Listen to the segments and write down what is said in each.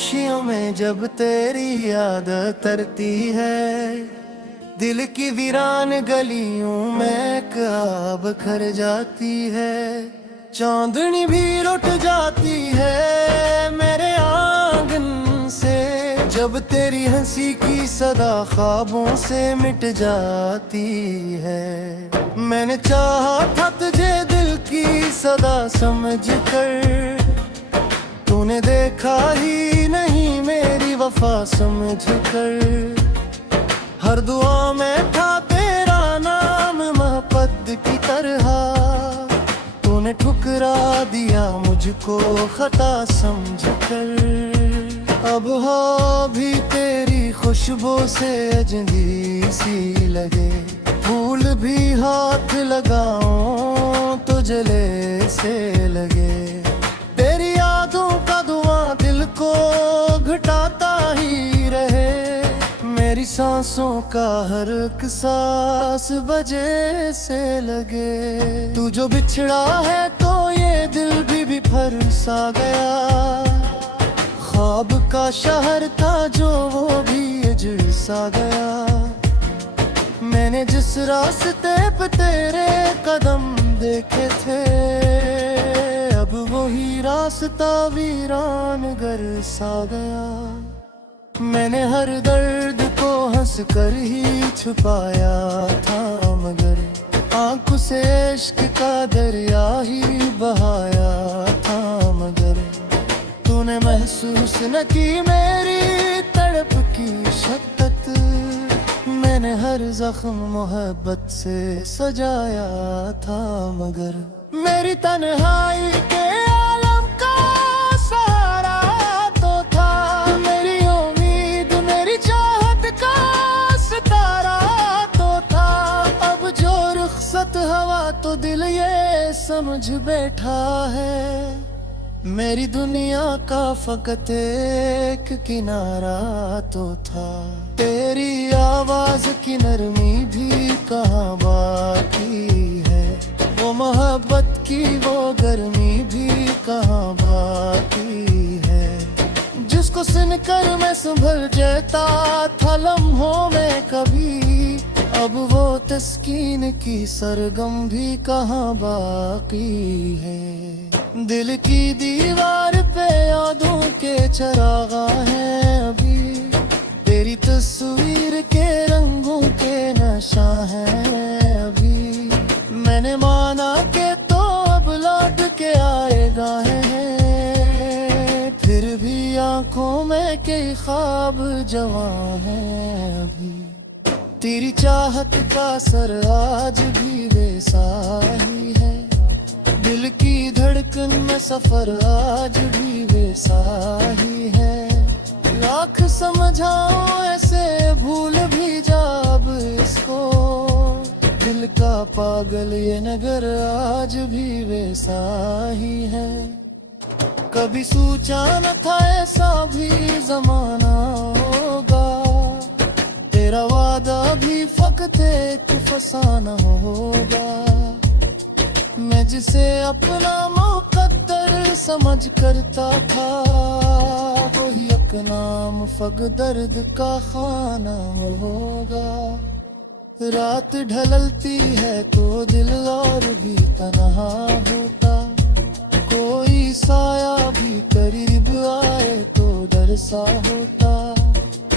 खामोशियों में जब तेरी याद तरती है, दिल की वीरान गलियों में ख्वाब खर जाती है। चांदनी भी लुट जाती है मेरे आंगन से, जब तेरी हंसी की सदा ख्वाबों से मिट जाती है। मैंने चाहा था तुझे दिल की सदा समझ कर, तूने देखा ही नहीं मेरी वफा समझ कर। हर दुआ में था तेरा नाम मोहब्बत की तरह, तूने ठुकरा दिया मुझको खता समझ कर। अब हो भी तेरी खुशबू से अजनबी सी लगे, फूल भी हाथ लगाऊं तो जले से लगे। तेरी यादों का धुआं दिल को घटाता ही रहे, मेरी सांसों का हर एक सांस बजे से लगे। तू जो बिछड़ा है तो ये दिल भी बिफर सा गया, ख्वाब का शहर था जो वो भी उजड़ सा गया। मैंने जिस रास्ते पे तेरे कदम देखे थे, अब वही रास्ता वीरान गर सा गया। मैंने हर दर्द को हंस कर ही छुपाया था, मगर आंखों से इश्क का दरिया ही बहाया था। मगर तूने महसूस न की मेरी तड़प की शक्कत, मैंने हर जख्म मोहब्बत से सजाया था। मगर मेरी तन्हाई के आलम का सहारा तो था, मेरी उम्मीद मेरी चाहत का सितारा तो था। अब जो रुखसत हवा तो दिल ये समझ बैठा है, मेरी दुनिया का फकत एक किनारा तो था। तेरी आवाज की नरमी भी कहाँ बाकी है, वो मोहब्बत की वो गर्मी भी कहाँ बाकी है। जिसको सुनकर मैं संभल जाता था लम्हों में कभी, अब वो तस्कीन की सरगम भी कहाँ बाकी है। दिल की दीवार पे यादों के चरागा हैं अभी, तेरी तस्वीर के रंगों के नशा है अभी। मैंने माना के तो अब लौट के आएगा है, फिर भी आंखों में कई ख्वाब जवां है अभी। तेरी चाहत का सर आज भी वैसा ही है, दिल की धड़कन में सफर आज भी वैसा ही है। लाख समझाऊं ऐसे भूल भी जा अब इसको, दिल का पागल ये नगर आज भी वैसा ही है। कभी सोचा न था ऐसा भी जमाना होगा, तेरा वादा भी फकत एक फसाना होगा। मैं जिसे अपना मुकद्दर समझ करता था, वही एक नाम फक दर्द का खाना होगा। रात ढलती है तो दिल और भी तन्हा होता, कोई साया भी करीब आए तो डर सा होता।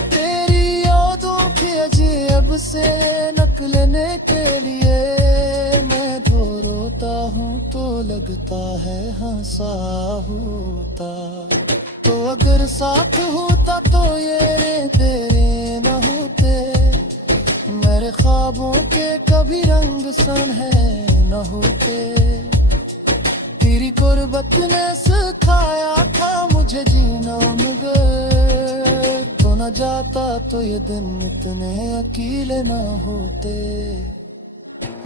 तेरी यादों की अजेब से नकलने के लिए मैं धो रोता हूँ तो लगता है हंसा होता। तो अगर साथ होता तो ये तेरे न होते, मेरे ख्वाबों के कभी रंग सन है न होते। तेरी कुर्बत ने सिखाया था मुझे जीना, मगर तो न जाता तो ये दिन इतने अकेले न होते।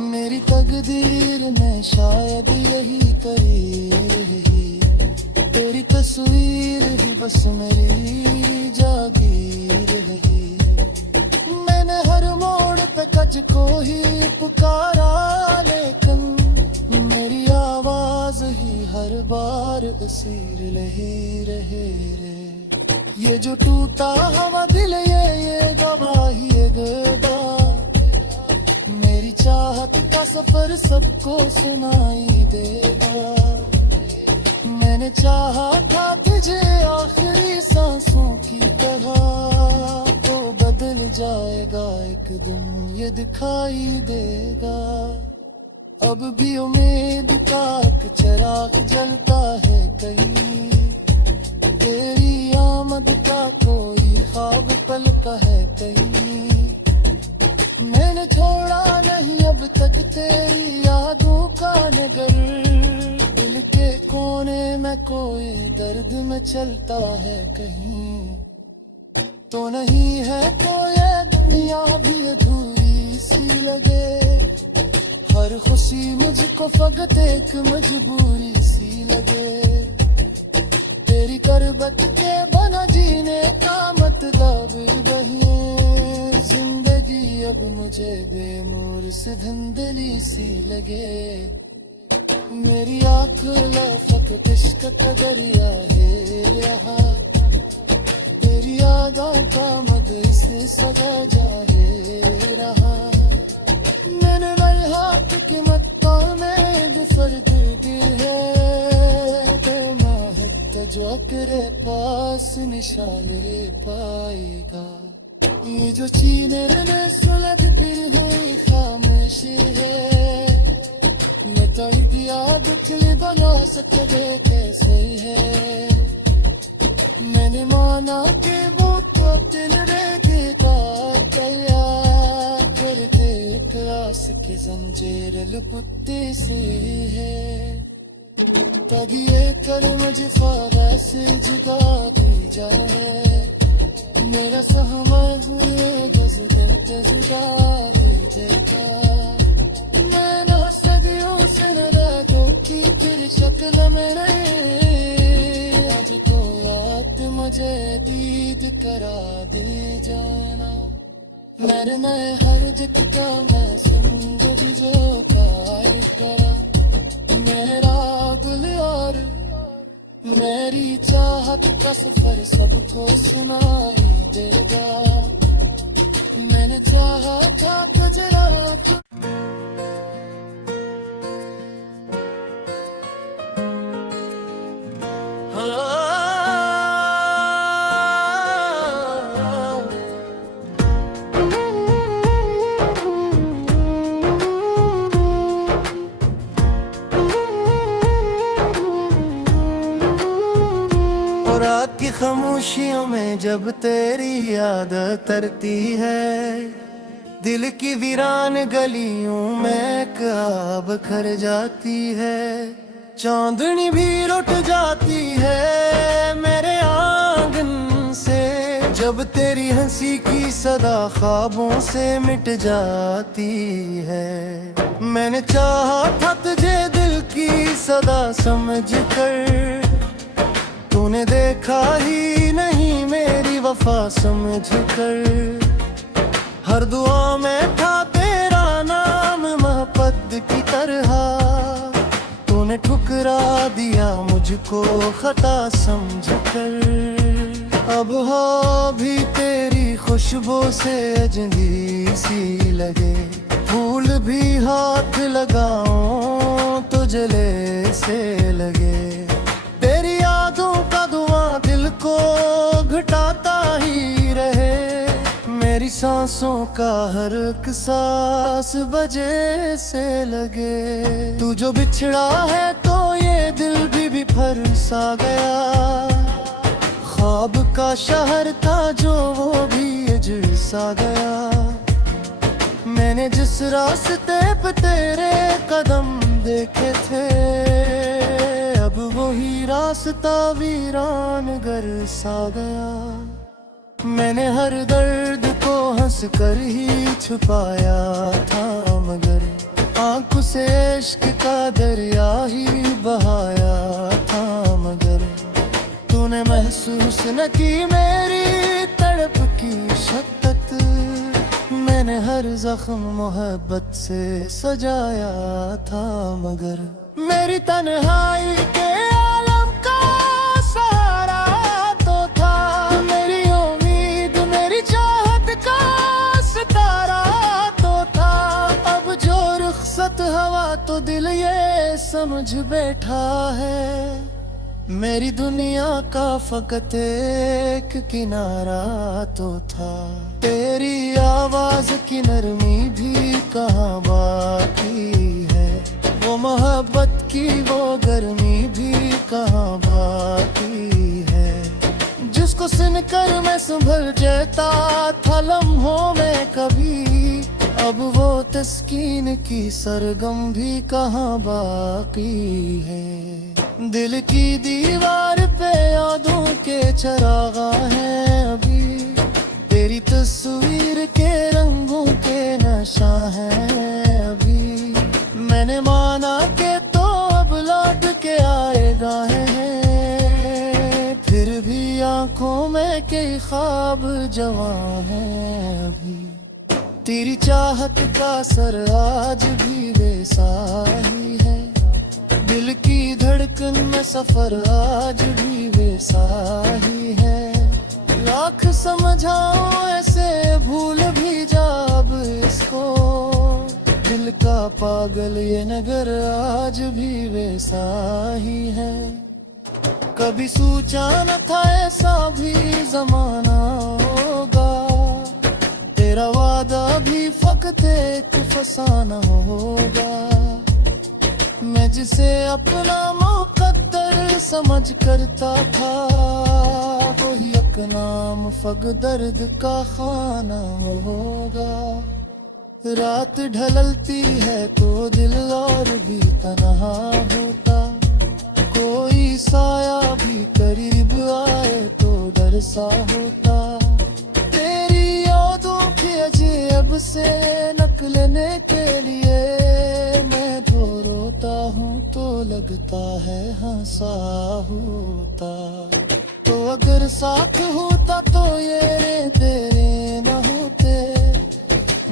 मेरी तकदीर में शायद यही तरीर ही, तेरी तस्वीर ही बस मेरी जागीर रही। मैंने हर मोड़ पे कज को ही पुकारा, लेकिन मेरी आवाज ही हर बार असीर लही रहे रे। ये जो टूटा हवा दिल ये गवाही गदा, मेरी चाहत का सफर सबको सुनाई देगा। मैंने चाहा था तुझे आखिरी सांसों की तरह, तो बदल जाएगा एक दिन ये दिखाई देगा। अब भी उम्मीद का एक चिराग जलता है कहीं, तेरी आमद का कोई ख्वाब पल का है कहीं। मैंने छोड़ा नहीं अब तक तेरी यादों का नगर, दिल के कोने में कोई दर्द में चलता है कहीं। तो नहीं है तो ये दुनिया भी अधूरी सी लगे, हर खुशी मुझको फकत एक मजबूरी सी लगे। तेरी करबत के बना जीने का मतलब नहीं, जिंदगी अब मुझे बेमूर से धुंधली सी लगे। मेरी आँख लफक इश्क का दरिया है यहाँ, तेरी यादों का मद से सदा जाए रहा। मैंने हाथ की मत्ता में जो फर्द दिल है, जो करे पास निशाले पाएगा। ये जो चीने ने सुलग दिल हुई खामोशी है, मैं तो दिया दुखली बना सकते कैसे है। मैंने माना कि वो तो दिल देता तैयार करके एक आस की जंजीर लुपत्ती से है। तगिए कर मुझे फादा से जुदा दी जाए, मेरा सहमा हुए गजरे जुदा दी जाएगा। मैं ना सदियों से न रातों की तेरी शक्ल में रहे, आज को रात मुझे दीद करा दे जाना। मेरे मैं हर जित का मैं सुंदर जो काय करा, मेरा दिल और मेरी चाहत का सफर सबको सुनाई देगा। मैंने चाहा था तुझे रात रात की खामोशियों में जब तेरी याद तरती है, दिल की वीरान गलियों में ख्वाब खर जाती है। चांदनी भी लुट जाती है मेरे आंगन से, जब तेरी हंसी की सदा ख्वाबों से मिट जाती है। मैंने चाहा था तुझे दिल की सदा समझ कर, तूने देखा ही नहीं मेरी वफा समझ कर। हर दुआ में था तेरा नाम मोहब्बत की तरह, तूने ठुकरा दिया मुझको खता समझ कर। अब हो भी तेरी खुशबू से अजनबी सी लगे, फूल भी हाथ लगाऊं तो जले से लगे। तेरी यादों का धुआं दिल को घटाता ही रहे, मेरी सांसों का हर एक सांस बजे से लगे। तू जो बिछड़ा है तो ये दिल भी बिफर सा गया, ख्वाब का शहर था जो वो भी उजड़ सा गया। मैंने जिस रास्ते पे तेरे कदम देखे थे, अब वही रास्ता वीरान गर सा गया। मैंने हर दर्द को हंस कर ही छुपाया था, मगर आंखों से इश्क का दरिया ही बहाया था। मगर तूने महसूस न की मेरी तड़प की शद्दत, मैंने हर जख्म मोहब्बत से सजाया था। मगर मेरी तन्हाई के आलम का सहारा तो था चाहत हवा तो दिल ये समझ बैठा है, मेरी दुनिया का फकत एक किनारा तो था। तेरी आवाज की नरमी भी कहाँ बाकी है, वो मोहब्बत की वो गर्मी भी कहाँ बाकी है। जिसको सुनकर मैं संभल जाता था लम्हों में कभी, अब वो तस्कीन की सरगम भी कहाँ बाकी है। दिल की दीवार पे यादों के चरागा हैं अभी, तेरी तस्वीर के रंगों के नशा है अभी। मैंने माना के तो अब लौट के आएगा है, फिर भी आंखों में कई ख्वाब जवां है अभी। तेरी चाहत का असर आज भी वैसा ही है, दिल की धड़कन में सफर आज भी वैसा ही है। लाख समझाओ ऐसे भूल भी जा अब इसको, दिल का पागल ये नगर आज भी वैसा ही है। कभी सोचा न था ऐसा भी जमाना होगा, तेरा वादा भी फकत एक फसाना होगा। मैं जिसे अपना मुकद्दर समझ करता था, वही एक नाम फक दर्द का खाना होगा। रात ढलती है तो दिल और भी तन्हा होता, कोई साया भी करीब आए तो डर सा होता। अजेब से नकलने के लिए मैं तो रोता हूँ तो लगता है हंसा होता। तो अगर साथ होता तो ये तेरे न होते,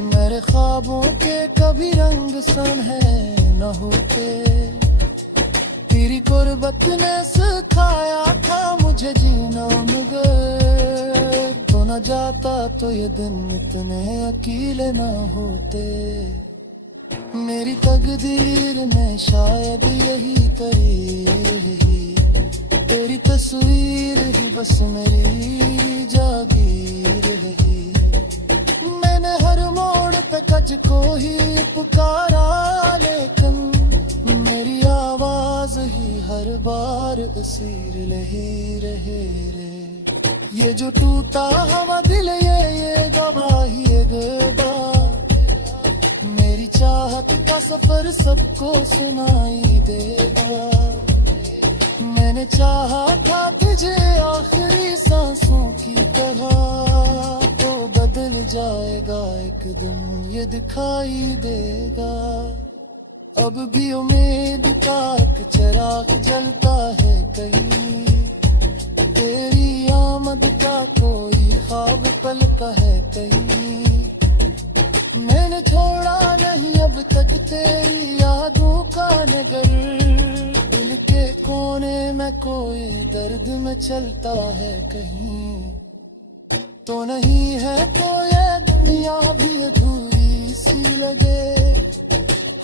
मेरे ख्वाबों के कभी रंग सन है न होते। तेरी कुर्बत ने सिखाया था मुझे जीना, मगर तो न जाता तो ये दिन इतने अकेले न होते। मेरी तकदीर में शायद यही तरीर ही, तेरी तस्वीर ही बस मेरी जागीर रही। मैंने हर मोड़ पे कज को ही पुकारा, लेकिन मेरी आवाज ही हर बार असीर लही रहे रे। ये जो टूटा हवा दिल ये गवाही गदा, मेरी चाहत का सफर सबको सुनाई देगा। मैंने चाहा था तुझे आखिरी सांसों की तरह, तो बदल जाएगा एक दिन ये दिखाई देगा। अब भी उम्मीद का एक चिराग जलता है कहीं, तेरी आमद का कोई ख्वाब पलका है कहीं। मैंने छोड़ा नहीं अब तक तेरी यादों का नगर, दिल के कोने में कोई दर्द में चलता है कहीं। तो नहीं है तो ये दुनिया भी अधूरी सी लगे,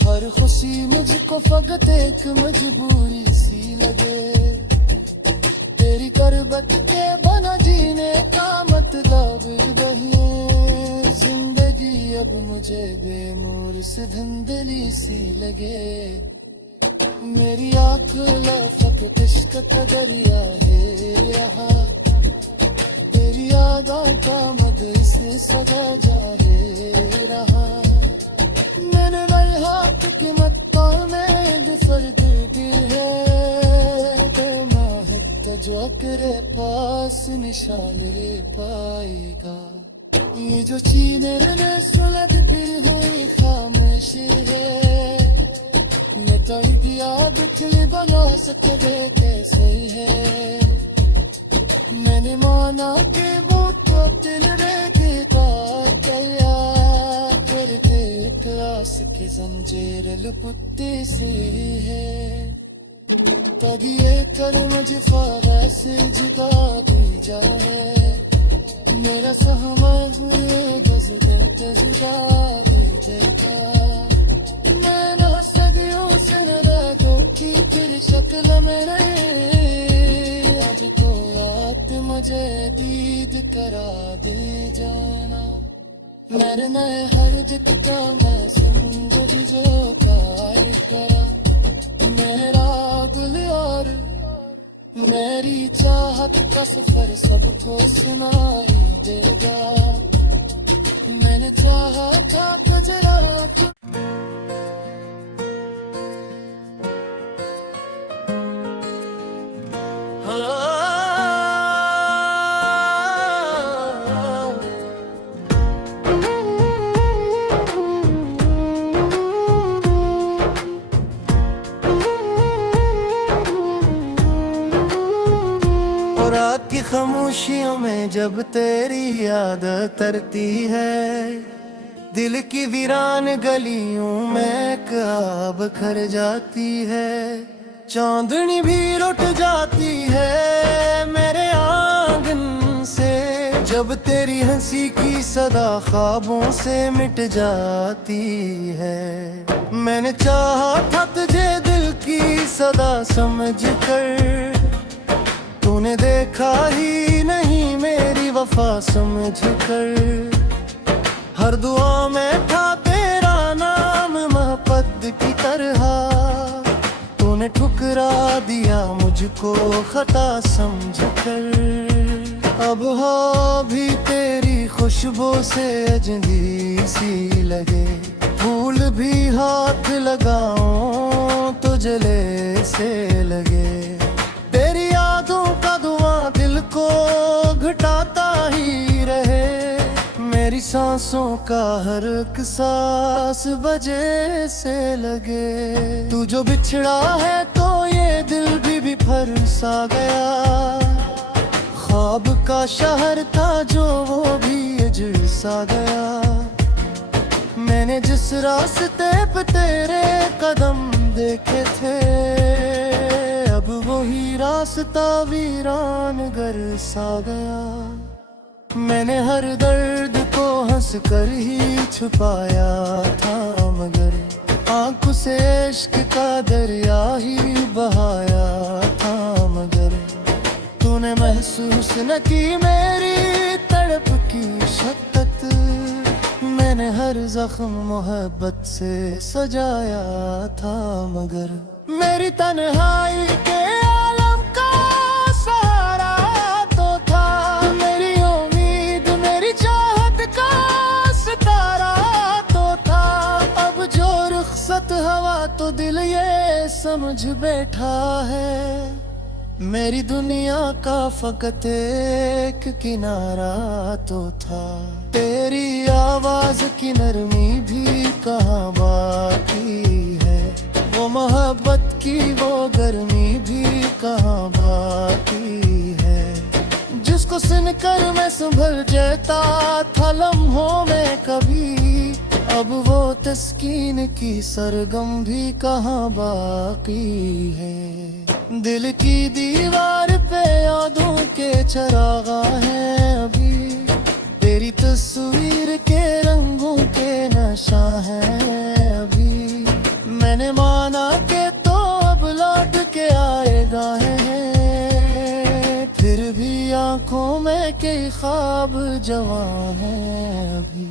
हर खुशी मुझको फकत एक मजबूरी सी लगे। तेरी करबत के बना जीने का मतलब नहीं, जिंदगी अब मुझे बेमूर से धुंधली सी लगे। मेरी आँख लफक इश्क का दरिया है यहाँ, तेरी यादों का मद इसे सजा जाए रहा। मैंने नए हाथ की मत्ता में फर्द दिल है, माहत जो करे पास निशान पाएगा। ये जो चीने ने सुलग फिर हुई खामोशी है, मैं तेरी याद दिल बना सके कैसे है। मैंने माना कि वो तो दिल देता गया, करके क्लास की जंजीर लपटती सी है। तब ये कर मुझे फारा से जुदा दी जाए, मेरा सहमा हुए गज़ल जुदा दे देगा। मैं एक लम्हे आज तो रात मुझे दीद करा दे जाना। मेरे नए हर दिखता मैं सुंदर जो काय करा। मेरा गुल और मेरी चाहत का सफर सबको सुनाई देगा। मैंने चाहा था गुजरा रात की खामोशियों में जब तेरी याद तरती है, दिल की वीरान गलियों में कब खर जाती है। चांदनी भी लुट जाती है मेरे आंगन से, जब तेरी हंसी की सदा ख्वाबों से मिट जाती है। मैंने चाहा था तुझे दिल की सदा समझ कर, तूने देखा ही नहीं मेरी वफा समझ कर। हर दुआ में था तेरा नाम मोहब्बत की तरह, तूने ठुकरा दिया मुझको खता समझ कर। अब हो भी तेरी खुशबू से अजनबी सी लगे, फूल भी हाथ लगाऊं तो जले से लगे। तेरी यादों का धुआं दिल को घटाता ही रहे, मेरी सांसों का हर एक सांस बजे से लगे। तू जो बिछड़ा है तो ये दिल भी बिफर सा गया, ख्वाब का शहर था जो वो भी उजड़ सा गया। मैंने जिस रास्ते पे तेरे कदम देखे थे, अब वही रास्ता वीरान गर सा गया। मैंने हर दर्द को हंस कर ही छुपाया था, मगर आंखों से इश्क का दरिया ही बहाया था। मगर तूने महसूस न की मेरी तड़प की शक्कत, मैंने हर जख्म मोहब्बत से सजाया था। मगर मेरी तन्हाई के आलम का सहारा तो था, मेरी उम्मीद मेरी चाहत का सितारा तो था। अब जो रुखसत हवा तो दिल ये समझ बैठा है, मेरी दुनिया का फकत एक किनारा तो था। तेरी आवाज की नरमी भी कहाँ बाकी है, वो मोहब्बत की वो गर्मी भी कहाँ बाकी है। जिसको सुनकर मैं संभल जाता था लम्हों में कभी, अब वो तस्कीन की सरगम भी कहाँ बाकी है। दिल की दीवार पे यादों के चरागा हैं अभी, तेरी तस्वीर के रंगों के नशा है अभी। मैंने माना के तो अब लौट के आएगा है, फिर भी आंखों में कई ख्वाब जवां है अभी।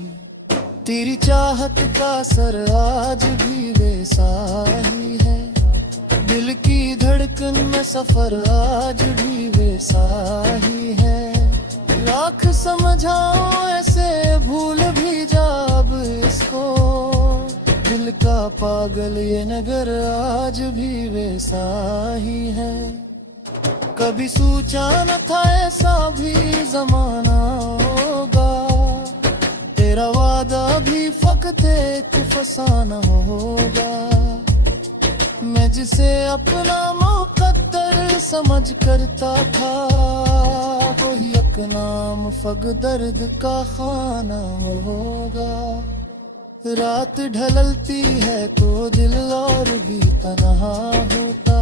तेरी चाहत का असर आज भी वैसा ही है, दिल की धड़कन में सफर आज भी वैसा ही है। लाख समझाऊं ऐसे भूल भी जा अब इसको, दिल का पागल ये नगर आज भी वैसा ही है। कभी सोचा न था ऐसा भी जमाना होगा, तेरा वादा भी फकत एक फसाना होगा। मैं जिसे अपना मुकद्दर समझ करता था, वही एक नाम फग दर्द का खाना होगा। रात ढलती है तो दिल और भी तन्हा होता,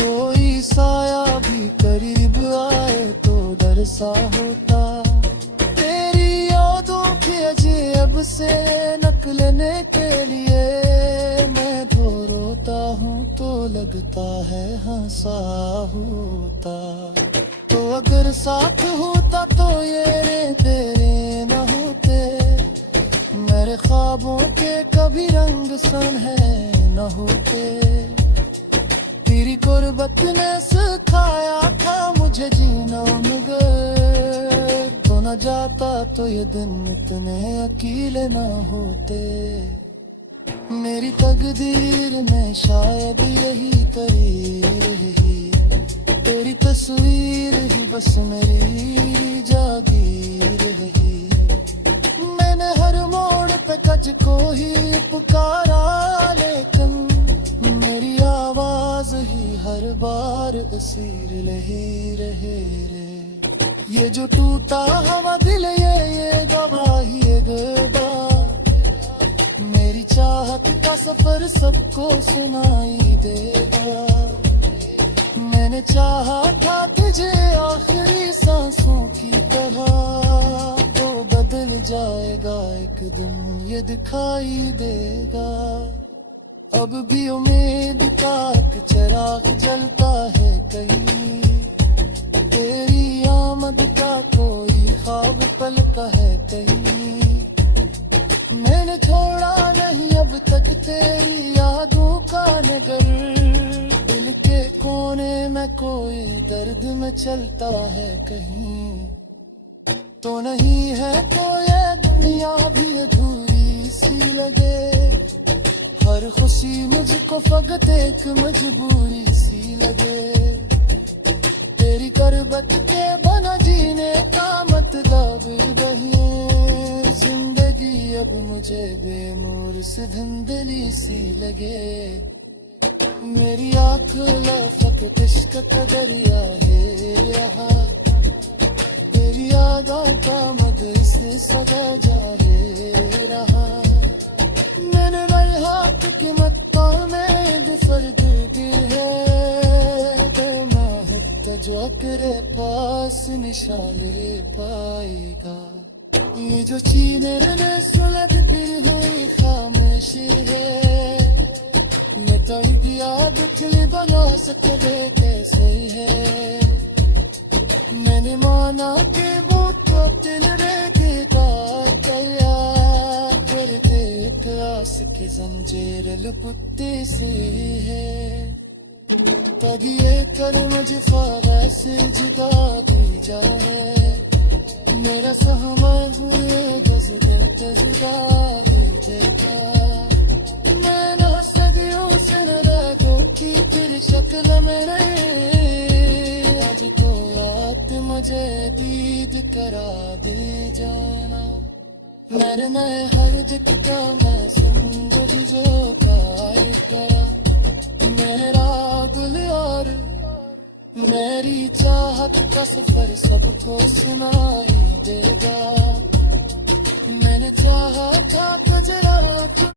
कोई साया भी करीब आए तो डर सा होता। तेरी यादों की अजेब से नक लेने के लिए मैं तो रोता हूँ तो लगता है हंसा होता। तो अगर साथ होता तो ये तेरे न होते, मेरे ख्वाबों के कभी रंग सन है न होते। तेरी कुर्बत ने सिखाया था मुझे जीना, मगर तो न जाता तो ये दिन इतने अकेले न होते। मेरी तकदीर में शायद यही तरीर ही, तेरी तस्वीर ही बस मेरी जागीर ही। मैंने हर मोड़ पे कज को ही पुकारा, लेकिन मेरी आवाज ही हर बार असीर लही रहे रे। ये जो टूटा हवा दिल ये गवाही गदा, मेरी चाहत का सफर सबको सुनाई देगा। मैंने चाहा था तुझे आखिरी सांसों की तरह, तो बदल जाएगा एक दिन ये दिखाई देगा। अब भी उम्मीद का एक चिराग जलता है कहीं, तेरी आमद का कोई ख्वाब पलता है कहीं। मैंने छोड़ा नहीं अब तक तेरी यादों का नगर, दिल के कोने में कोई दर्द में चलता है कहीं। तो नहीं है तो ये दुनिया भी अधूरी सी लगे, हर खुशी मुझको फकत एक मजबूरी सी लगे। तेरी करबत के बना जीने का मतलब नहीं, जिंदगी अब मुझे बेमूर से धुंधली सी लगे। मेरी आँख लफक इश्क का दरिया है यहाँ, तेरी यादों का मद से सदा जाए रहा। मैंने हाथ की मत्ता में फर्द दिल है, बेमाहत जो करे पास निशाले पाएगा। ये जो चीने ने सुलग दिल हुई खामोशी है, मैं तड़ी दिया बिखली बना सके कैसे है। मैंने माना कि वो तो दिल रेखेगा गया, करते आस की जंजीर लपटती सी है। तगिए कर मुझे फारा से जुदा दी जाए, मेरा सहमा हुए गज़ल जुदा दे देगा। मैंने सदियों से न रखो कि तेरी शक्ल में रहे, आज तो रात मुझे दीद करा दे जाना। मेरे मैं हर दिखता मैं सुंदर जो गायका, मेरा गुल और मेरी चाहत का सफर सबको सुनाई देगा। मैंने चाहा था तुझे रात